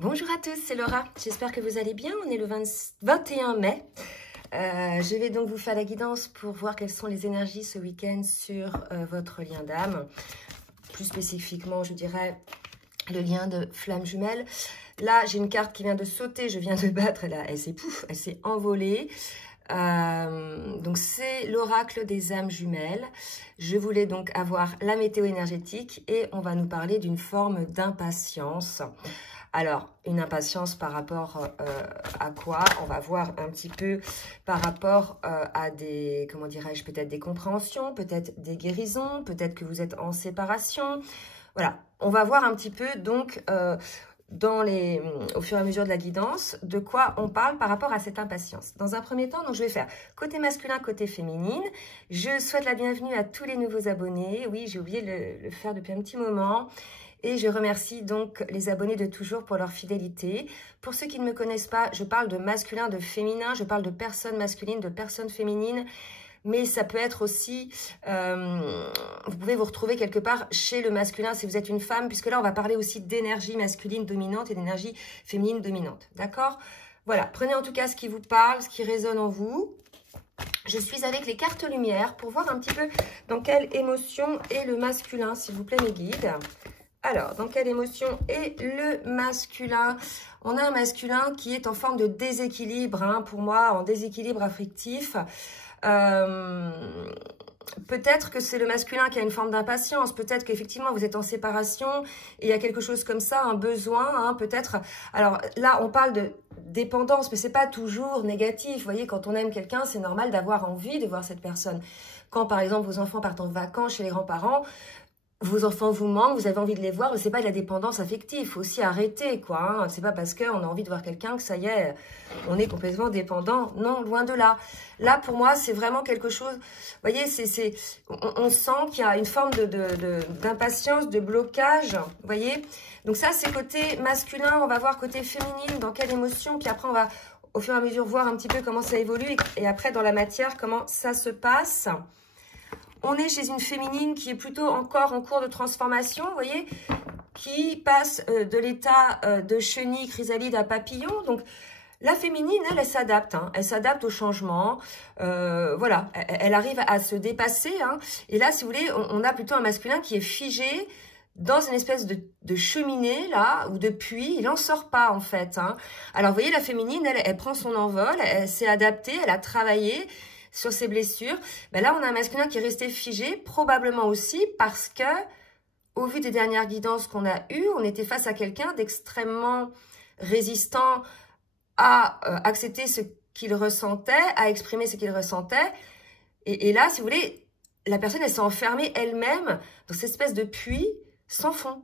Bonjour à tous, c'est Laura. J'espère que vous allez bien. On est le 21 mai. Je vais donc vous faire la guidance pour voir quelles sont les énergies ce week-end sur votre lien d'âme. Plus spécifiquement, je dirais le lien de flamme jumelle. Là, j'ai une carte qui vient de sauter. Je viens de battre. Là, elle s'est envolée. Donc, c'est l'oracle des âmes jumelles. Je voulais donc avoir la météo énergétique et on va nous parler d'une forme d'impatience. Alors, une impatience par rapport à quoi? On va voir un petit peu par rapport à des, comment dirais-je, peut-être des compréhensions, peut-être des guérisons, peut-être que vous êtes en séparation. Voilà, on va voir un petit peu donc au fur et à mesure de la guidance, de quoi on parle par rapport à cette impatience. Dans un premier temps, donc je vais faire côté masculin, côté féminine. Je souhaite la bienvenue à tous les nouveaux abonnés. Oui, j'ai oublié de le faire depuis un petit moment. Et je remercie donc les abonnés de toujours pour leur fidélité. Pour ceux qui ne me connaissent pas, je parle de masculin, de féminin, je parle de personnes masculines, de personnes féminines. Mais ça peut être aussi, vous pouvez vous retrouver quelque part chez le masculin si vous êtes une femme, puisque là, on va parler aussi d'énergie masculine dominante et d'énergie féminine dominante. D'accord? Voilà, prenez en tout cas ce qui vous parle, ce qui résonne en vous. Je suis avec les cartes lumière pour voir un petit peu dans quelle émotion est le masculin, s'il vous plaît, mes guides. Alors, dans quelle émotion est le masculin? On a un masculin qui est en forme de déséquilibre, hein, pour moi, en déséquilibre affectif. Peut-être que c'est le masculin qui a une forme d'impatience. Peut-être qu'effectivement, vous êtes en séparation et il y a quelque chose comme ça, un besoin, hein, peut-être. Alors là, on parle de dépendance, mais c'est pas toujours négatif. Vous voyez, quand on aime quelqu'un, c'est normal d'avoir envie de voir cette personne. Quand, par exemple, vos enfants partent en vacances chez les grands-parents, vos enfants vous manquent, vous avez envie de les voir, mais c'est pas de la dépendance affective. Il faut aussi arrêter, quoi. Hein. C'est pas parce qu'on a envie de voir quelqu'un que ça y est, on est complètement dépendant. Non, loin de là. Là, pour moi, c'est vraiment quelque chose. Vous voyez, on sent qu'il y a une forme d'impatience, de blocage. Vous voyez. Donc ça, c'est côté masculin. On va voir côté féminine, dans quelle émotion. Puis après, on va au fur et à mesure voir un petit peu comment ça évolue et après dans la matière comment ça se passe. On est chez une féminine qui est plutôt encore en cours de transformation, vous voyez, qui passe de l'état de chenille, chrysalide à papillon. Donc, la féminine, elle s'adapte, hein, elle s'adapte au changement. Voilà, elle arrive à se dépasser. Hein. Et là, si vous voulez, on a plutôt un masculin qui est figé dans une espèce de cheminée, là, ou de puits. Il n'en sort pas, en fait. Hein. Alors, vous voyez, la féminine, elle prend son envol, elle s'est adaptée, elle a travaillé sur ses blessures. Ben là, on a un masculin qui est resté figé, probablement aussi parce que, au vu des dernières guidances qu'on a eues, on était face à quelqu'un d'extrêmement résistant à accepter ce qu'il ressentait, à exprimer ce qu'il ressentait. Et là, si vous voulez, la personne, elle s'est enfermée elle-même dans cette espèce de puits sans fond.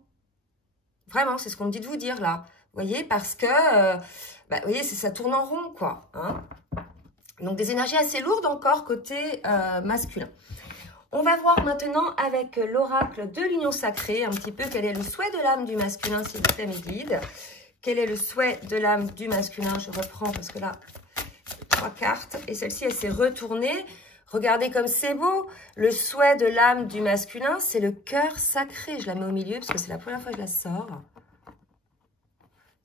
Vraiment, c'est ce qu'on me dit de vous dire là. Vous voyez, parce que, vous voyez, ça tourne en rond, quoi. Hein. Donc, des énergies assez lourdes encore côté masculin. On va voir maintenant avec l'oracle de l'union sacrée, un petit peu quel est le souhait de l'âme du masculin, s'il vous plaît, mes guides. Quel est le souhait de l'âme du masculin? Je reprends parce que là, 3 cartes. Et celle-ci, elle s'est retournée. Regardez comme c'est beau. Le souhait de l'âme du masculin, c'est le cœur sacré. Je la mets au milieu parce que c'est la première fois que je la sors.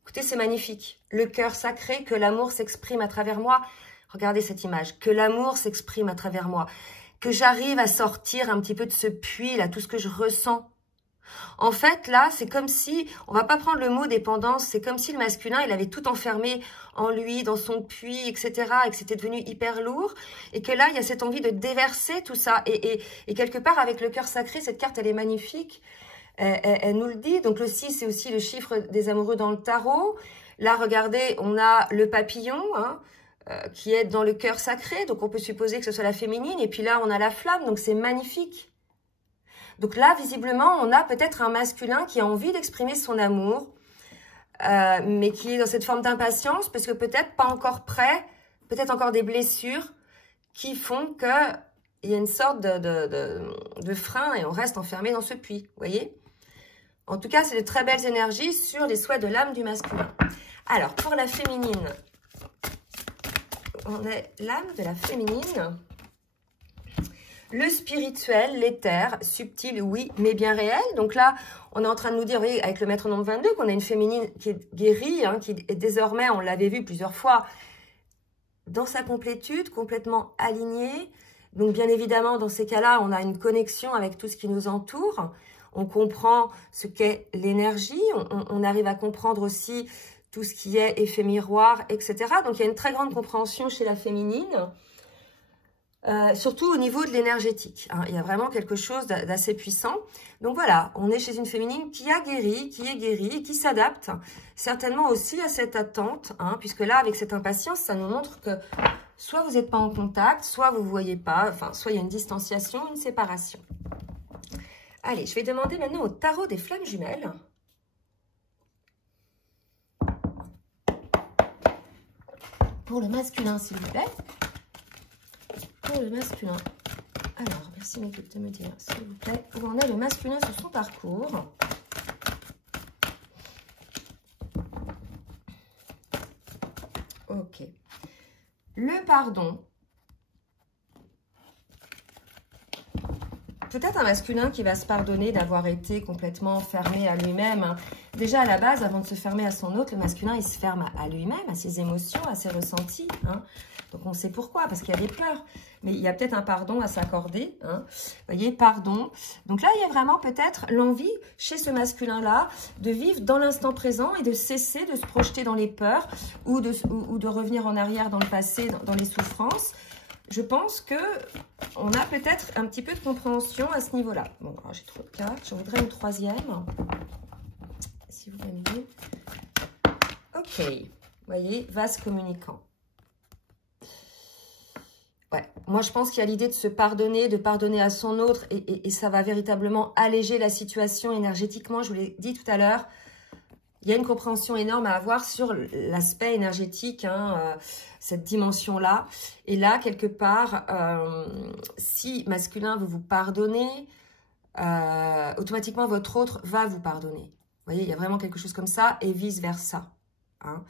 Écoutez, c'est magnifique. Le cœur sacré, que l'amour s'exprime à travers moi. Regardez cette image, que l'amour s'exprime à travers moi, que j'arrive à sortir un petit peu de ce puits, là, tout ce que je ressens. En fait, là, c'est comme si, on va pas prendre le mot dépendance, c'est comme si le masculin, il avait tout enfermé en lui, dans son puits, etc., et que c'était devenu hyper lourd, et que là, il y a cette envie de déverser tout ça. Et quelque part, avec le cœur sacré, cette carte, elle est magnifique, elle nous le dit. Donc le 6, c'est aussi le chiffre des amoureux dans le tarot. Là, regardez, on a le papillon, hein, qui est dans le cœur sacré, donc on peut supposer que ce soit la féminine, et puis là on a la flamme, donc c'est magnifique. Donc là, visiblement, on a peut-être un masculin qui a envie d'exprimer son amour, mais qui est dans cette forme d'impatience, parce que peut-être pas encore prêt, peut-être encore des blessures qui font qu'il y a une sorte de frein et on reste enfermé dans ce puits, vous voyez? En tout cas, c'est de très belles énergies sur les souhaits de l'âme du masculin. Alors, pour la féminine, on est l'âme de la féminine. Le spirituel, l'éther, subtil, oui, mais bien réel. Donc là, on est en train de nous dire, vous voyez, avec le maître nombre 22, qu'on a une féminine qui est guérie, hein, qui est désormais, on l'avait vu plusieurs fois, dans sa complétude, complètement alignée. Donc bien évidemment, dans ces cas-là, on a une connexion avec tout ce qui nous entoure. On comprend ce qu'est l'énergie. On arrive à comprendre aussi tout ce qui est effet miroir, etc. Donc il y a une très grande compréhension chez la féminine. Surtout au niveau de l'énergétique. Hein. Il y a vraiment quelque chose d'assez puissant. Donc voilà, on est chez une féminine qui a guéri, qui est guérie, qui s'adapte certainement aussi à cette attente, hein, puisque là, avec cette impatience, ça nous montre que soit vous n'êtes pas en contact, soit vous ne voyez pas, enfin, soit il y a une distanciation, une séparation. Allez, je vais demander maintenant au tarot des flammes jumelles. Pour le masculin, s'il vous plaît. Pour le masculin. Alors, merci mes guides de me dire, s'il vous plaît, où en est le masculin sur son parcours. Ok. Le pardon. Peut-être un masculin qui va se pardonner d'avoir été complètement fermé à lui-même. Hein. Déjà, à la base, avant de se fermer à son autre, le masculin, il se ferme à lui-même, à ses émotions, à ses ressentis. Hein. Donc, on sait pourquoi, parce qu'il y a des peurs. Mais il y a peut-être un pardon à s'accorder. Hein. Vous voyez, pardon. Donc là, il y a vraiment peut-être l'envie, chez ce masculin-là, de vivre dans l'instant présent et de cesser de se projeter dans les peurs ou de revenir en arrière dans le passé, dans les souffrances. Je pense que on a peut-être un petit peu de compréhension à ce niveau-là. Bon, j'ai trop de cartes. Je voudrais une troisième. Si vous m'aimez. Ok. Vous voyez, vase communicant. Ouais. Moi, je pense qu'il y a l'idée de pardonner à son autre. Et ça va véritablement alléger la situation énergétiquement. Je vous l'ai dit tout à l'heure. Il y a une compréhension énorme à avoir sur l'aspect énergétique, hein, cette dimension-là. Et là, quelque part, si masculin veut vous pardonner, automatiquement, votre autre va vous pardonner. Vous voyez, il y a vraiment quelque chose comme ça et vice-versa. Hein.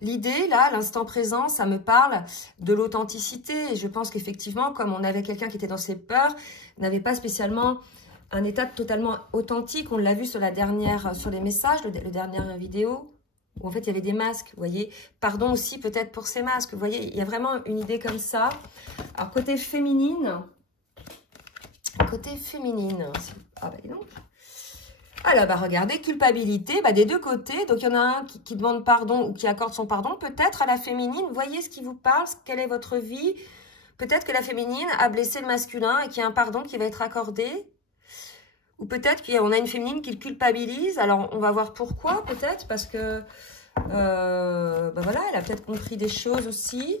L'idée, là, l'instant présent, ça me parle de l'authenticité. Et je pense qu'effectivement, comme on avait quelqu'un qui était dans ses peurs, n'avait pas spécialement un état totalement authentique. On l'a vu sur sur les messages, la dernière vidéo, où en fait il y avait des masques, vous voyez. Pardon aussi peut-être pour ces masques, vous voyez, il y a vraiment une idée comme ça. Alors côté féminine, ah bah dis donc. Alors bah regardez, culpabilité, bah, des deux côtés, donc il y en a un qui demande pardon ou qui accorde son pardon, peut-être à la féminine, voyez ce qui vous parle, quelle est votre vie. Peut-être que la féminine a blessé le masculin et qu'il y a un pardon qui va être accordé. Ou peut-être qu'on a une féminine qui le culpabilise. Alors, on va voir pourquoi, peut-être. Parce que, ben voilà, elle a peut-être compris des choses aussi.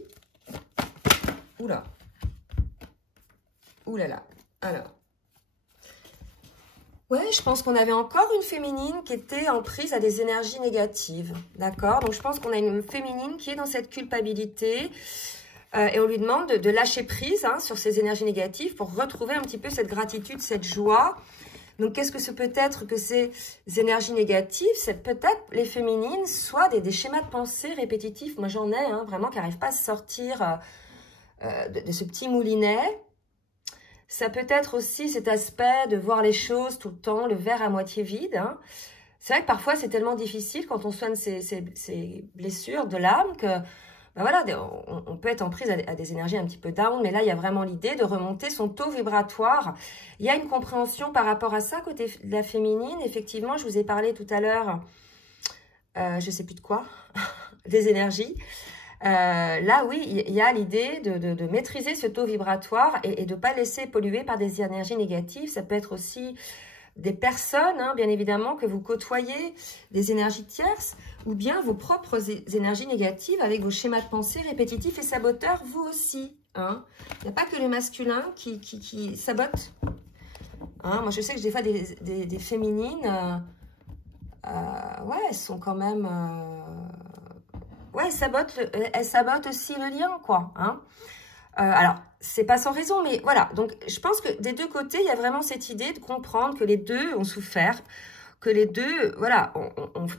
Oula. Oulala. Alors. Ouais, je pense qu'on avait encore une féminine qui était en prise à des énergies négatives. D'accord? Donc, je pense qu'on a une féminine qui est dans cette culpabilité. Et on lui demande de lâcher prise, hein, sur ces énergies négatives pour retrouver un petit peu cette gratitude, cette joie. Donc, qu'est-ce que c'est peut-être que ces énergies négatives? C'est peut-être les féminines, soit des schémas de pensée répétitifs. Moi, j'en ai, hein, vraiment, qui n'arrivent pas à sortir de ce petit moulinet. Ça peut être aussi cet aspect de voir les choses tout le temps, le verre à moitié vide. Hein. C'est vrai que parfois, c'est tellement difficile quand on soigne ces blessures de l'âme que... Ben voilà, on peut être en prise à des énergies un petit peu down, mais là, il y a vraiment l'idée de remonter son taux vibratoire. Il y a une compréhension par rapport à ça, côté de la féminine. Effectivement, je vous ai parlé tout à l'heure, je ne sais plus de quoi, des énergies. Là, oui, il y a l'idée de maîtriser ce taux vibratoire et de ne pas laisser polluer par des énergies négatives. Ça peut être aussi des personnes, hein, bien évidemment, que vous côtoyez, des énergies tierces, ou bien vos propres énergies négatives avec vos schémas de pensée répétitifs et saboteurs, vous aussi. Hein. Il n'y a pas que les masculins qui sabotent. Hein. Moi, je sais que des fois, des féminines, ouais, elles sont quand même... ouais, elles sabotent aussi le lien, quoi. Hein. Alors, c'est pas sans raison, mais voilà. Donc, je pense que des deux côtés, il y a vraiment cette idée de comprendre que les deux ont souffert, que les deux, voilà,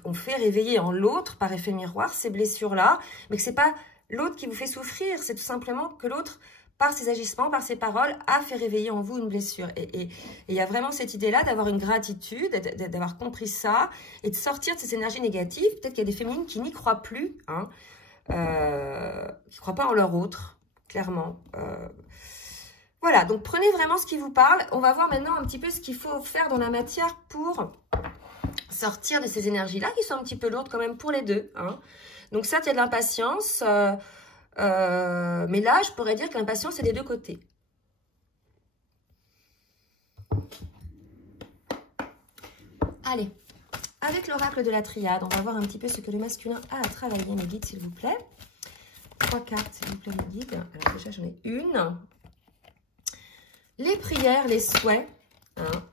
on fait réveiller en l'autre, par effet miroir, ces blessures-là, mais que c'est pas l'autre qui vous fait souffrir, c'est tout simplement que l'autre par ses agissements, par ses paroles, a fait réveiller en vous une blessure. Et il y a vraiment cette idée-là d'avoir une gratitude, d'avoir compris ça, et de sortir de ces énergies négatives. Peut-être qu'il y a des féminines qui n'y croient plus, hein, qui ne croient pas en leur autre, clairement. Voilà, donc prenez vraiment ce qui vous parle. On va voir maintenant un petit peu ce qu'il faut faire dans la matière pour sortir de ces énergies-là, qui sont un petit peu lourdes quand même pour les deux, hein. Donc ça, il y a de l'impatience, mais là, je pourrais dire que l'impatience est des deux côtés. Allez, avec l'oracle de la triade, on va voir un petit peu ce que le masculin a à travailler. Mes guides, s'il vous plaît. 3 cartes, s'il vous plaît, mes guides. Alors déjà, j'en ai une. Les prières, les souhaits, hein.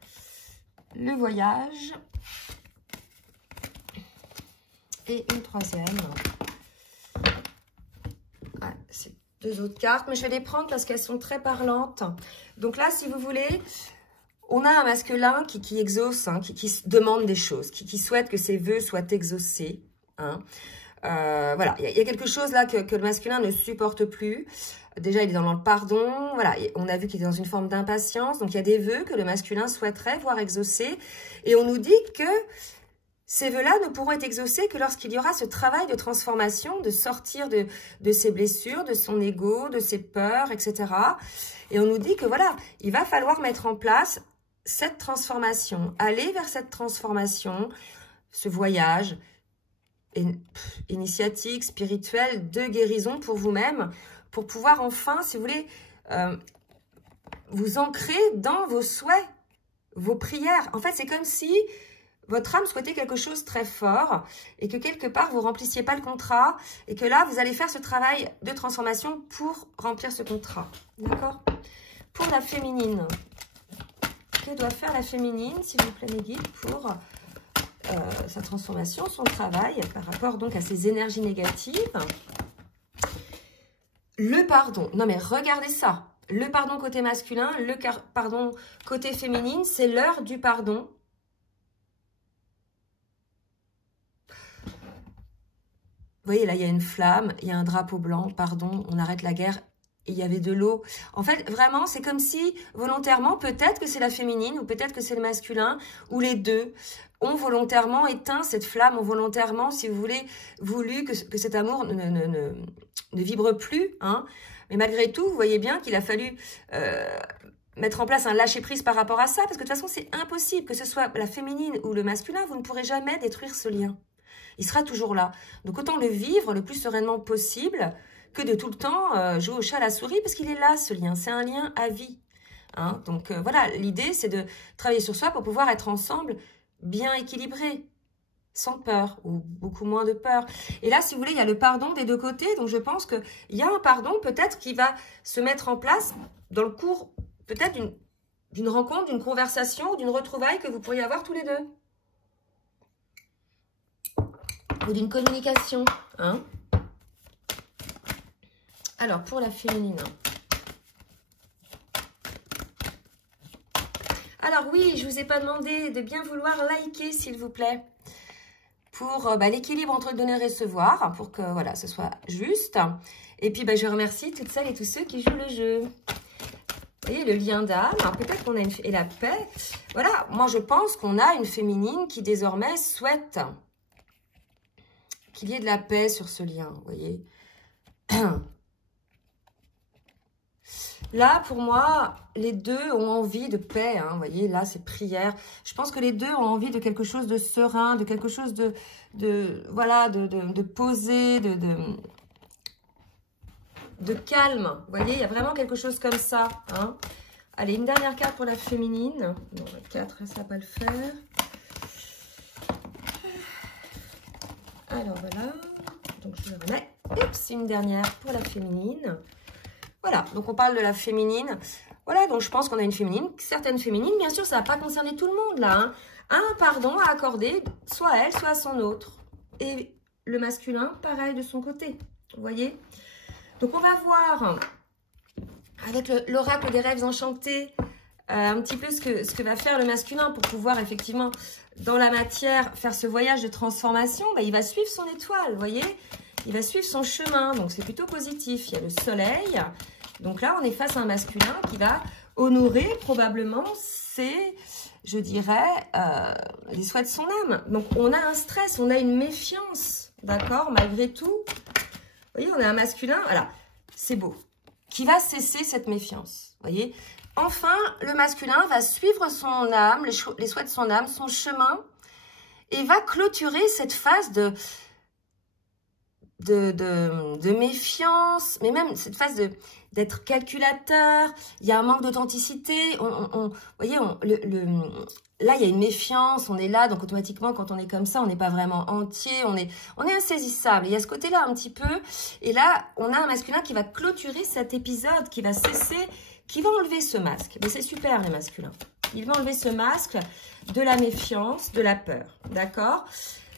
Le voyage. Et une troisième. Ah, c'est 2 autres cartes, mais je vais les prendre parce qu'elles sont très parlantes. Donc là, si vous voulez, on a un masculin qui exauce, hein, qui demande des choses, qui souhaite que ses vœux soient exaucés, hein. Voilà, il y a quelque chose là que le masculin ne supporte plus. Déjà, il est dans le pardon. Voilà, on a vu qu'il est dans une forme d'impatience. Donc, il y a des vœux que le masculin souhaiterait voir exaucés. Et on nous dit que ces vœux-là ne pourront être exaucés que lorsqu'il y aura ce travail de transformation, de sortir de ses blessures, de son ego, de ses peurs, etc. Et on nous dit que voilà, il va falloir mettre en place cette transformation, aller vers cette transformation, ce voyage initiatique, spirituel, de guérison pour vous-même, pour pouvoir enfin, si vous voulez, vous ancrer dans vos souhaits, vos prières. En fait, c'est comme si votre âme souhaitait quelque chose de très fort et que quelque part, vous ne remplissiez pas le contrat et que là, vous allez faire ce travail de transformation pour remplir ce contrat. D'accord? Pour la féminine, que doit faire la féminine, s'il vous plaît, mes guides, pour sa transformation, son travail, par rapport donc à ces énergies négatives? Le pardon. Non, mais regardez ça. Le pardon côté masculin, le pardon côté féminine, c'est l'heure du pardon. Vous voyez, là, il y a une flamme, il y a un drapeau blanc, pardon, on arrête la guerre, et il y avait de l'eau. En fait, vraiment, c'est comme si, volontairement, peut-être que c'est la féminine, ou peut-être que c'est le masculin, ou les deux, ont volontairement éteint cette flamme, ont volontairement, si vous voulez, voulu que cet amour ne vibre plus, hein. Mais malgré tout, vous voyez bien qu'il a fallu mettre en place un lâcher-prise par rapport à ça, parce que de toute façon, c'est impossible, que ce soit la féminine ou le masculin, vous ne pourrez jamais détruire ce lien. Il sera toujours là. Donc, autant le vivre le plus sereinement possible que de tout le temps jouer au chat à la souris, parce qu'il est là, ce lien. C'est un lien à vie, hein. Donc, voilà, l'idée, c'est de travailler sur soi pour pouvoir être ensemble bien équilibrés, sans peur, ou beaucoup moins de peur. Et là, si vous voulez, il y a le pardon des deux côtés. Donc, je pense qu'il y a un pardon, peut-être, qui va se mettre en place dans le cours, peut-être, d'une rencontre, d'une conversation, ou d'une retrouvaille que vous pourriez avoir tous les deux. Ou d'une communication, hein. Alors, pour la féminine. Alors oui, je ne vous ai pas demandé de bien vouloir liker, s'il vous plaît, pour l'équilibre entre le donner et le recevoir, pour que voilà, ce soit juste. Et puis, je remercie toutes celles et tous ceux qui jouent le jeu. Vous voyez, le lien d'âme, peut-être qu'on a et la paix. Voilà, moi je pense qu'on a une féminine qui désormais souhaite qu'il y ait de la paix sur ce lien, vous voyez. Là, pour moi, les deux ont envie de paix, hein, vous voyez, là, c'est prière. Je pense que les deux ont envie de quelque chose de serein, de quelque chose de posé, de calme. Vous voyez, il y a vraiment quelque chose comme ça, hein. Allez, une dernière carte pour la féminine. Non, 4, ça va pas le faire. Alors, voilà. Donc, je le remets. Oups, une dernière pour la féminine. Voilà, donc on parle de la féminine. Voilà, donc je pense qu'on a une féminine. Certaines féminines, bien sûr, ça ne va pas concerner tout le monde, là, hein. Un pardon à accorder, soit à elle, soit à son autre. Et le masculin, pareil, de son côté. Vous voyez? Donc, on va voir, avec l'oracle des rêves enchantés, un petit peu ce que va faire le masculin pour pouvoir, effectivement, dans la matière, faire ce voyage de transformation. Il va suivre son étoile, vous voyez? Il va suivre son chemin, donc c'est plutôt positif. Il y a le soleil Donc là, on est face à un masculin qui va honorer probablement ses, je dirais, les souhaits de son âme. Donc, on a un stress, on a une méfiance, d'accord, malgré tout. Vous voyez, on a un masculin, voilà, c'est beau, qui va cesser cette méfiance, vous voyez. Enfin, le masculin va suivre son âme, les souhaits de son âme, son chemin, et va clôturer cette phase de méfiance, mais même cette phase d'être calculateur. Il y a un manque d'authenticité. Vous voyez, là, il y a une méfiance, on est là, donc automatiquement, quand on est comme ça, on n'est pas vraiment entier, on est insaisissable. Il y a ce côté-là un petit peu, et là, on a un masculin qui va clôturer cet épisode, qui va cesser, qui va enlever ce masque. Mais c'est super, les masculins. Il va enlever ce masque de la méfiance, de la peur, d'accord?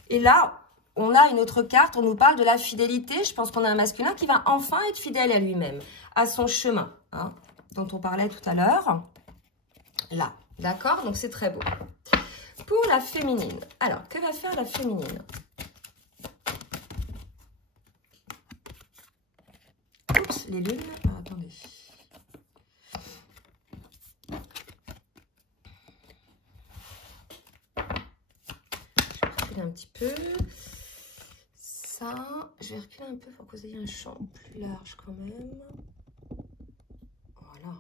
Et là, on a une autre carte, on nous parle de la fidélité. Je pense qu'on a un masculin qui va enfin être fidèle à lui-même, à son chemin, hein, dont on parlait tout à l'heure. Là, d'accord? Donc, c'est très beau. Pour la féminine, alors, que va faire la féminine? Oups, les lunes. Ah, attendez. Je vais reculer un petit peu. Ça, je vais reculer un peu pour que vous ayez un champ plus large quand même. Voilà.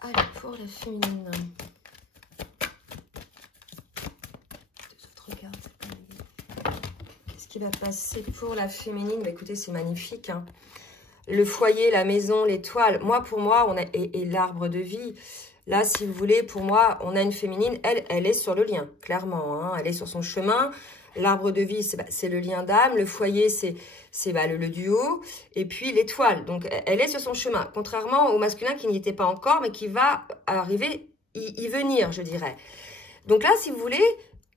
Allez, pour la féminine. Deux autres cartes. Qu'est-ce qui va passer pour la féminine? Bah, écoutez, c'est magnifique, hein. Le foyer, la maison, l'étoile. Moi, pour moi, on a et l'arbre de vie. Là, si vous voulez, pour moi, on a une féminine, elle est sur le lien, clairement, hein, elle est sur son chemin. L'arbre de vie, c'est le lien d'âme. Le foyer, c'est le duo. Et puis, l'étoile. Donc, elle est sur son chemin. Contrairement au masculin qui n'y était pas encore, mais qui va arriver, y venir, je dirais. Donc là, si vous voulez,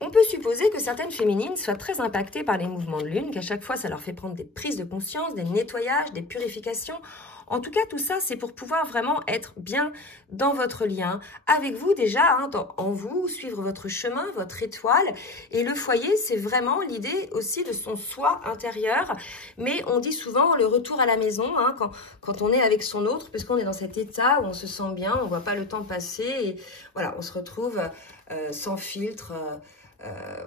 on peut supposer que certaines féminines soient très impactées par les mouvements de lune, qu'à chaque fois, ça leur fait prendre des prises de conscience, des nettoyages, des purifications. En tout cas, tout ça, c'est pour pouvoir vraiment être bien dans votre lien, avec vous déjà, hein, en vous, suivre votre chemin, votre étoile. Et le foyer, c'est vraiment l'idée aussi de son soi intérieur. Mais on dit souvent le retour à la maison, hein, quand on est avec son autre, parce qu'on est dans cet état où on se sent bien, on ne voit pas le temps passer. Et voilà, on se retrouve sans filtre,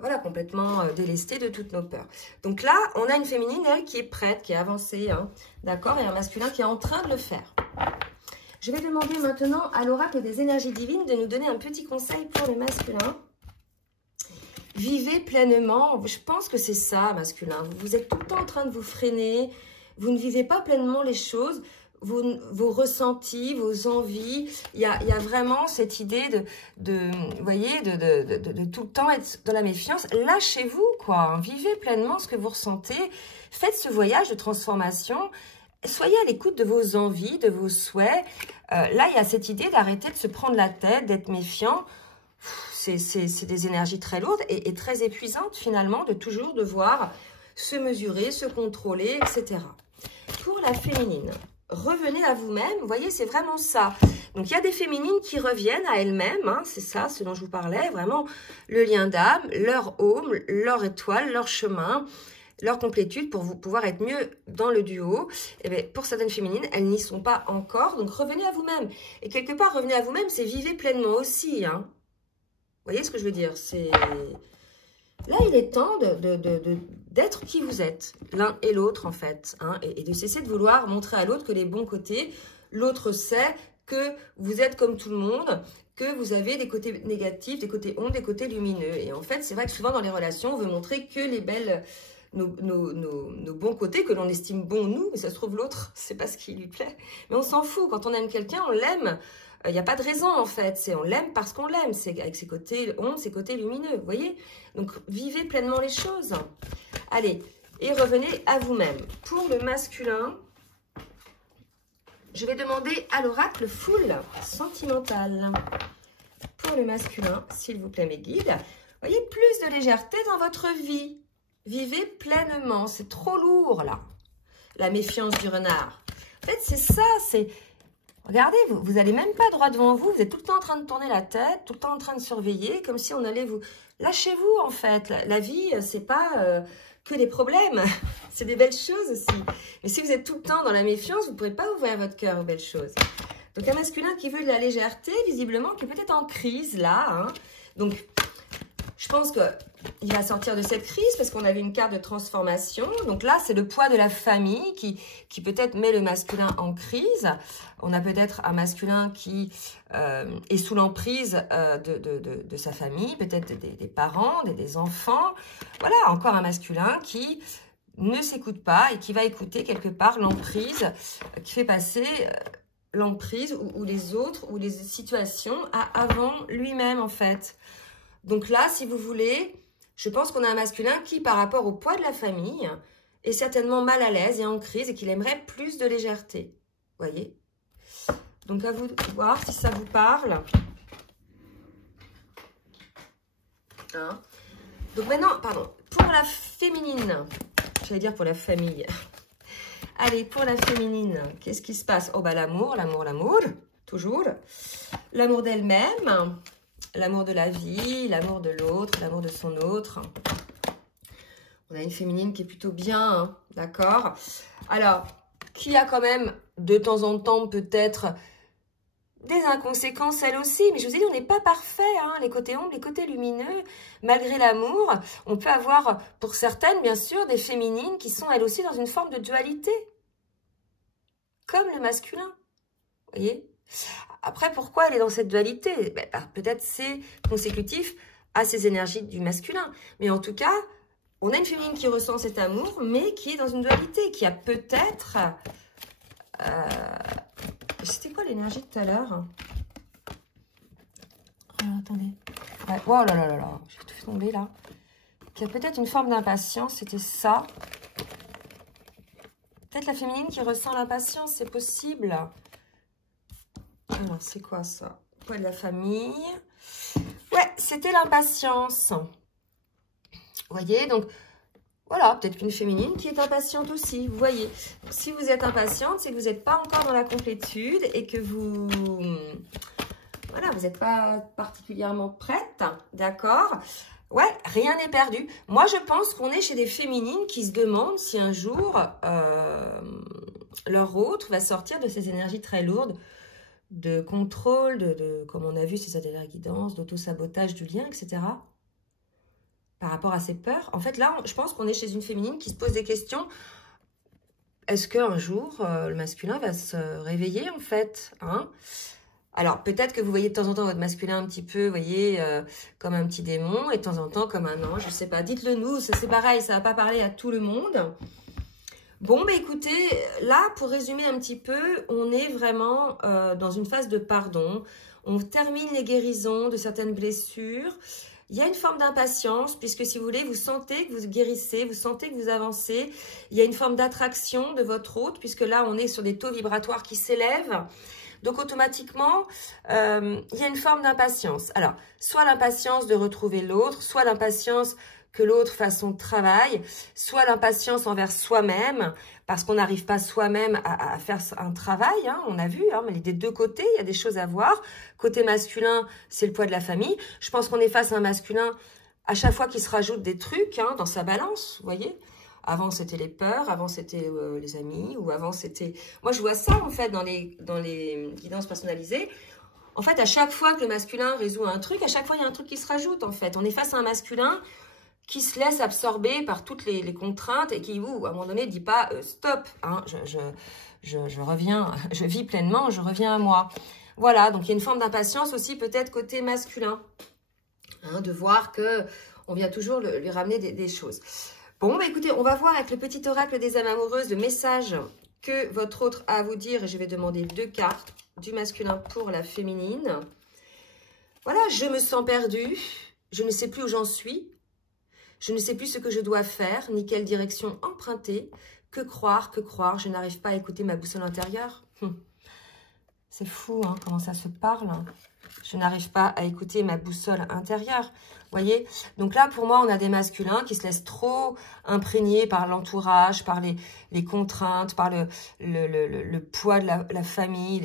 voilà, complètement délestée de toutes nos peurs. Donc là, on a une féminine, elle, qui est prête, qui est avancée, hein, d'accord, et un masculin qui est en train de le faire. Je vais demander maintenant à l'oracle des énergies divines de nous donner un petit conseil pour le masculin. Vivez pleinement. Je pense que c'est ça, masculin. Vous êtes tout le temps en train de vous freiner. Vous ne vivez pas pleinement les choses. Vos ressentis, vos envies, il y a vraiment cette idée vous voyez, de tout le temps être dans la méfiance. Lâchez-vous, quoi. Vivez pleinement ce que vous ressentez. Faites ce voyage de transformation. Soyez à l'écoute de vos envies, de vos souhaits. Là, il y a cette idée d'arrêter de se prendre la tête, d'être méfiant. C'est des énergies très lourdes et très épuisantes, finalement, de toujours devoir se mesurer, se contrôler, etc. Pour la féminine, revenez à vous-même. Vous voyez, c'est vraiment ça. Donc, il y a des féminines qui reviennent à elles-mêmes. Hein, c'est ça, ce dont je vous parlais. Vraiment, le lien d'âme, leur home, leur étoile, leur chemin, leur complétude pour vous pouvoir être mieux dans le duo. Et bien, pour certaines féminines, elles n'y sont pas encore. Donc, revenez à vous-même. Et quelque part, revenez à vous-même, c'est vivez pleinement aussi. Hein. Vous voyez ce que je veux dire? C'est... Là, il est temps d'être qui vous êtes, l'un et l'autre, en fait. Hein, et de cesser de vouloir montrer à l'autre que les bons côtés. L'autre sait que vous êtes comme tout le monde, que vous avez des côtés négatifs, des côtés ombres, des côtés lumineux. Et en fait, c'est vrai que souvent, dans les relations, on veut montrer que les belles... Nos bons côtés que l'on estime bons nous, mais ça se trouve l'autre, c'est pas ce qui lui plaît. Mais on s'en fout, quand on aime quelqu'un, on l'aime. Il n'y a pas de raison en fait, c'est on l'aime parce qu'on l'aime, c'est avec ses côtés ombres, ses côtés lumineux, vous voyez. Donc vivez pleinement les choses. Allez, et revenez à vous-même. Pour le masculin, je vais demander à l'oracle foule sentimentale. Pour le masculin, s'il vous plaît mes guides, voyez, plus de légèreté dans votre vie. Vivez pleinement, c'est trop lourd là. La méfiance du renard. En fait, c'est ça, c'est... Regardez, vous n'allez même pas droit devant vous. Vous êtes tout le temps en train de tourner la tête, tout le temps en train de surveiller, comme si on allait vous... Lâchez-vous, en fait. La vie, c'est pas que des problèmes. C'est des belles choses aussi. Mais si vous êtes tout le temps dans la méfiance, vous ne pourrez pas ouvrir votre cœur aux belles choses. Donc, un masculin qui veut de la légèreté, visiblement, qui est peut-être en crise, là. Hein. Donc, je pense qu'il va sortir de cette crise parce qu'on avait une carte de transformation. Donc là, c'est le poids de la famille qui peut-être met le masculin en crise. On a peut-être un masculin qui est sous l'emprise de sa famille, peut-être des parents, des enfants. Voilà, encore un masculin qui ne s'écoute pas et qui va écouter quelque part l'emprise, qui fait passer l'emprise ou les autres ou les situations avant lui-même en fait. Donc là, si vous voulez, je pense qu'on a un masculin qui, par rapport au poids de la famille, est certainement mal à l'aise et en crise et qu'il aimerait plus de légèreté. Vous voyez? Donc à vous de voir si ça vous parle. Hein? Donc maintenant, pardon, pour la féminine, j'allais dire pour la famille. Allez, pour la féminine, qu'est-ce qui se passe? Oh bah l'amour, toujours. L'amour d'elle-même. L'amour de la vie, l'amour de l'autre, l'amour de son autre. On a une féminine qui est plutôt bien, hein, d'accord? Alors, qui a quand même de temps en temps peut-être des inconséquences elle aussi. Mais je vous ai dit, on n'est pas parfait, hein, les côtés ombres, les côtés lumineux. Malgré l'amour, on peut avoir, pour certaines, bien sûr, des féminines qui sont elles aussi dans une forme de dualité. Comme le masculin, vous voyez? Après, pourquoi elle est dans cette dualité? Ben, peut-être c'est consécutif à ces énergies du masculin. Mais en tout cas, on a une féminine qui ressent cet amour, mais qui est dans une dualité, qui a peut-être... C'était quoi l'énergie de tout à l'heure? Attendez. Ouais. Oh là là là là, j'ai tout fait tomber là. Qui a peut-être une forme d'impatience, c'était ça. Peut-être la féminine qui ressent l'impatience, c'est possible. Alors, c'est quoi ça? Poids de la famille. Ouais, c'était l'impatience. Vous voyez, donc, voilà, peut-être qu'une féminine qui est impatiente aussi, vous voyez. Donc, si vous êtes impatiente, c'est que vous n'êtes pas encore dans la complétude et que vous... Voilà, vous n'êtes pas particulièrement prête, d'accord? Ouais, rien n'est perdu. Moi, je pense qu'on est chez des féminines qui se demandent si un jour, leur autre va sortir de ces énergies très lourdes, de contrôle, comme on a vu, c'est ça, de la guidance, d'auto-sabotage du lien, etc. Par rapport à ses peurs. En fait, là, je pense qu'on est chez une féminine qui se pose des questions. Est-ce qu'un jour, le masculin va se réveiller, en fait, hein? Alors, peut-être que vous voyez de temps en temps votre masculin un petit peu, vous voyez, comme un petit démon, et de temps en temps comme un ange, je ne sais pas. Dites-le nous, c'est pareil, ça ne va pas parler à tout le monde. Bon, bah écoutez, là, pour résumer un petit peu, on est vraiment dans une phase de pardon. On termine les guérisons de certaines blessures. Il y a une forme d'impatience, puisque si vous voulez, vous sentez que vous guérissez, vous sentez que vous avancez. Il y a une forme d'attraction de votre hôte, puisque là, on est sur des taux vibratoires qui s'élèvent. Donc, automatiquement, il y a une forme d'impatience. Alors, soit l'impatience de retrouver l'autre, soit l'impatience que l'autre fasse son travail, soit l'impatience envers soi-même, parce qu'on n'arrive pas soi-même à faire un travail, hein, on a vu, hein, mais des deux côtés, il y a des choses à voir. Côté masculin, c'est le poids de la famille. Je pense qu'on est face à un masculin, à chaque fois qu'il se rajoute des trucs hein, dans sa balance, vous voyez. Avant, c'était les peurs, avant, c'était les amis, ou avant, c'était... Moi, je vois ça, en fait, dans les guidances personnalisées. En fait, à chaque fois que le masculin résout un truc, à chaque fois, il y a un truc qui se rajoute, en fait. On est face à un masculin qui se laisse absorber par toutes les contraintes et qui, à un moment donné, ne dit pas stop, hein, je reviens, je vis pleinement, je reviens à moi. Voilà, donc il y a une forme d'impatience aussi peut-être côté masculin, hein, de voir qu'on vient toujours lui ramener des choses. Bon, bah écoutez, on va voir avec le petit oracle des âmes amoureuses le message que votre autre a à vous dire. Et je vais demander 2 cartes, du masculin pour la féminine. Voilà, je me sens perdue, je ne sais plus où j'en suis. Je ne sais plus ce que je dois faire, ni quelle direction emprunter. Que croire, je n'arrive pas à écouter ma boussole intérieure. C'est fou, hein, comment ça se parle. Je n'arrive pas à écouter ma boussole intérieure. Voyez? Donc là, pour moi, on a des masculins qui se laissent trop imprégner par l'entourage, par les contraintes, par le poids de la famille,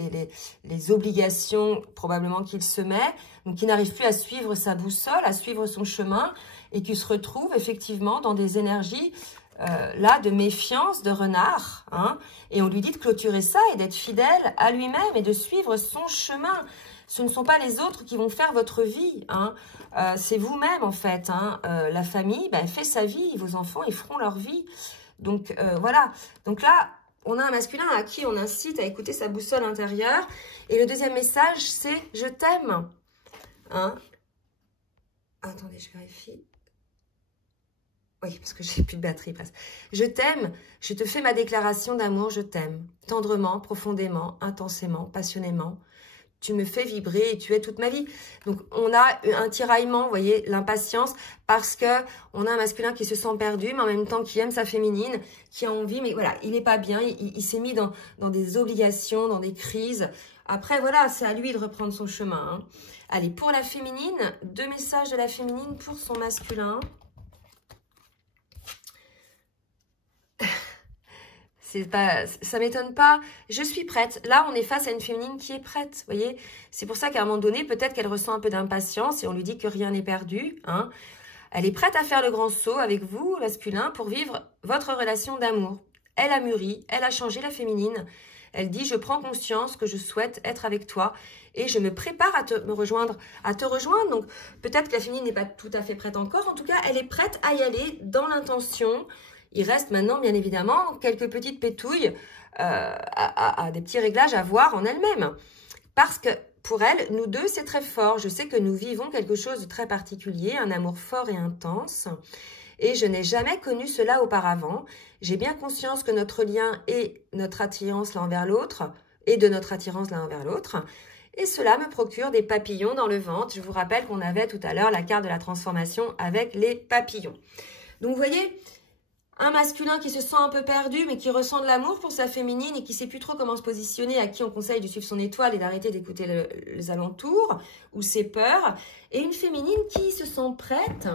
les obligations probablement qu'il se met. Donc, qui n'arrive plus à suivre sa boussole, à suivre son chemin et qui se retrouve effectivement dans des énergies là de méfiance, de renard. Hein, et on lui dit de clôturer ça et d'être fidèle à lui-même et de suivre son chemin. Ce ne sont pas les autres qui vont faire votre vie. Hein. C'est vous-même, en fait. Hein. La famille, ben, elle fait sa vie. Vos enfants, ils feront leur vie. Donc, voilà. Donc là, on a un masculin à qui on incite à écouter sa boussole intérieure. Et le deuxième message, c'est « Je t'aime hein ». Attendez, je vérifie. Oui, parce que j'ai plus de batterie presque. Je t'aime, je te fais ma déclaration d'amour, je t'aime. Tendrement, profondément, intensément, passionnément. Tu me fais vibrer et tu es toute ma vie. Donc, on a un tiraillement, vous voyez, l'impatience, parce que on a un masculin qui se sent perdu, mais en même temps qui aime sa féminine, qui a envie, mais voilà, il n'est pas bien, il s'est mis dans des obligations, dans des crises. Après, voilà, c'est à lui de reprendre son chemin. Hein. Allez, pour la féminine, 2 messages de la féminine pour son masculin. Ça m'étonne pas. Je suis prête. Là, on est face à une féminine qui est prête. Vous voyez, c'est pour ça qu'à un moment donné, peut-être qu'elle ressent un peu d'impatience et on lui dit que rien n'est perdu. Hein. Elle est prête à faire le grand saut avec vous, masculin, pour vivre votre relation d'amour. Elle a mûri, elle a changé la féminine. Elle dit, je prends conscience que je souhaite être avec toi et je me prépare à te rejoindre. Donc, peut-être que la féminine n'est pas tout à fait prête encore. En tout cas, elle est prête à y aller dans l'intention. Il reste maintenant, bien évidemment, quelques petites pétouilles, des petits réglages à voir en elle-même. Parce que pour elle, nous deux, c'est très fort. Je sais que nous vivons quelque chose de très particulier, un amour fort et intense. Et je n'ai jamais connu cela auparavant. J'ai bien conscience que notre lien et notre attirance l'un vers l'autre, et de notre attirance l'un vers l'autre. Et cela me procure des papillons dans le ventre. Je vous rappelle qu'on avait tout à l'heure la carte de la transformation avec les papillons. Donc, vous voyez... Un masculin qui se sent un peu perdu, mais qui ressent de l'amour pour sa féminine et qui ne sait plus trop comment se positionner, à qui on conseille de suivre son étoile et d'arrêter d'écouter les alentours ou ses peurs. Et une féminine qui se sent prête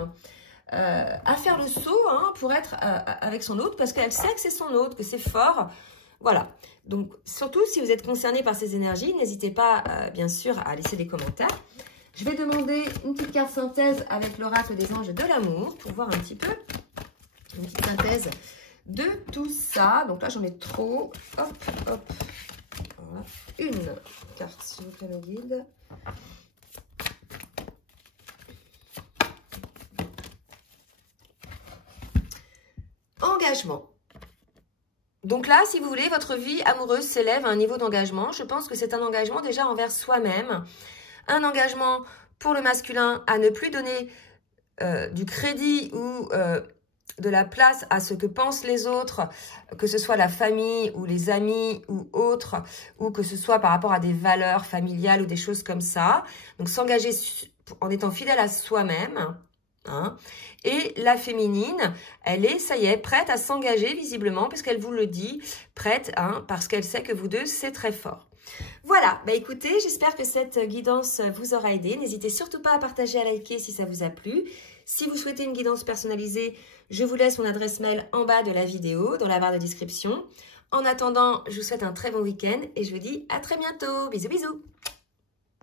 à faire le saut hein, pour être avec son autre, parce qu'elle sait que c'est son autre, que c'est fort. Voilà. Donc, surtout si vous êtes concerné par ces énergies, n'hésitez pas, bien sûr, à laisser des commentaires. Je vais demander une petite carte synthèse avec l'oracle des anges de l'amour pour voir un petit peu. Une petite synthèse de tout ça. Donc là, j'en ai trop. Hop, hop. Voilà. Une carte, s'il vous plaît, me guide. Engagement. Donc là, si vous voulez, votre vie amoureuse s'élève à un niveau d'engagement. Je pense que c'est un engagement déjà envers soi-même. Un engagement pour le masculin à ne plus donner du crédit ou... de la place à ce que pensent les autres, que ce soit la famille ou les amis ou autres, ou que ce soit par rapport à des valeurs familiales ou des choses comme ça. Donc, s'engager en étant fidèle à soi-même. Hein. Et la féminine, elle est, ça y est, prête à s'engager visiblement, puisqu'elle vous le dit, prête, hein, parce qu'elle sait que vous deux, c'est très fort. Voilà, bah écoutez, j'espère que cette guidance vous aura aidé. N'hésitez surtout pas à partager, à liker si ça vous a plu. Si vous souhaitez une guidance personnalisée, je vous laisse mon adresse mail en bas de la vidéo, dans la barre de description. En attendant, je vous souhaite un très bon week-end et je vous dis à très bientôt. Bisous, bisous.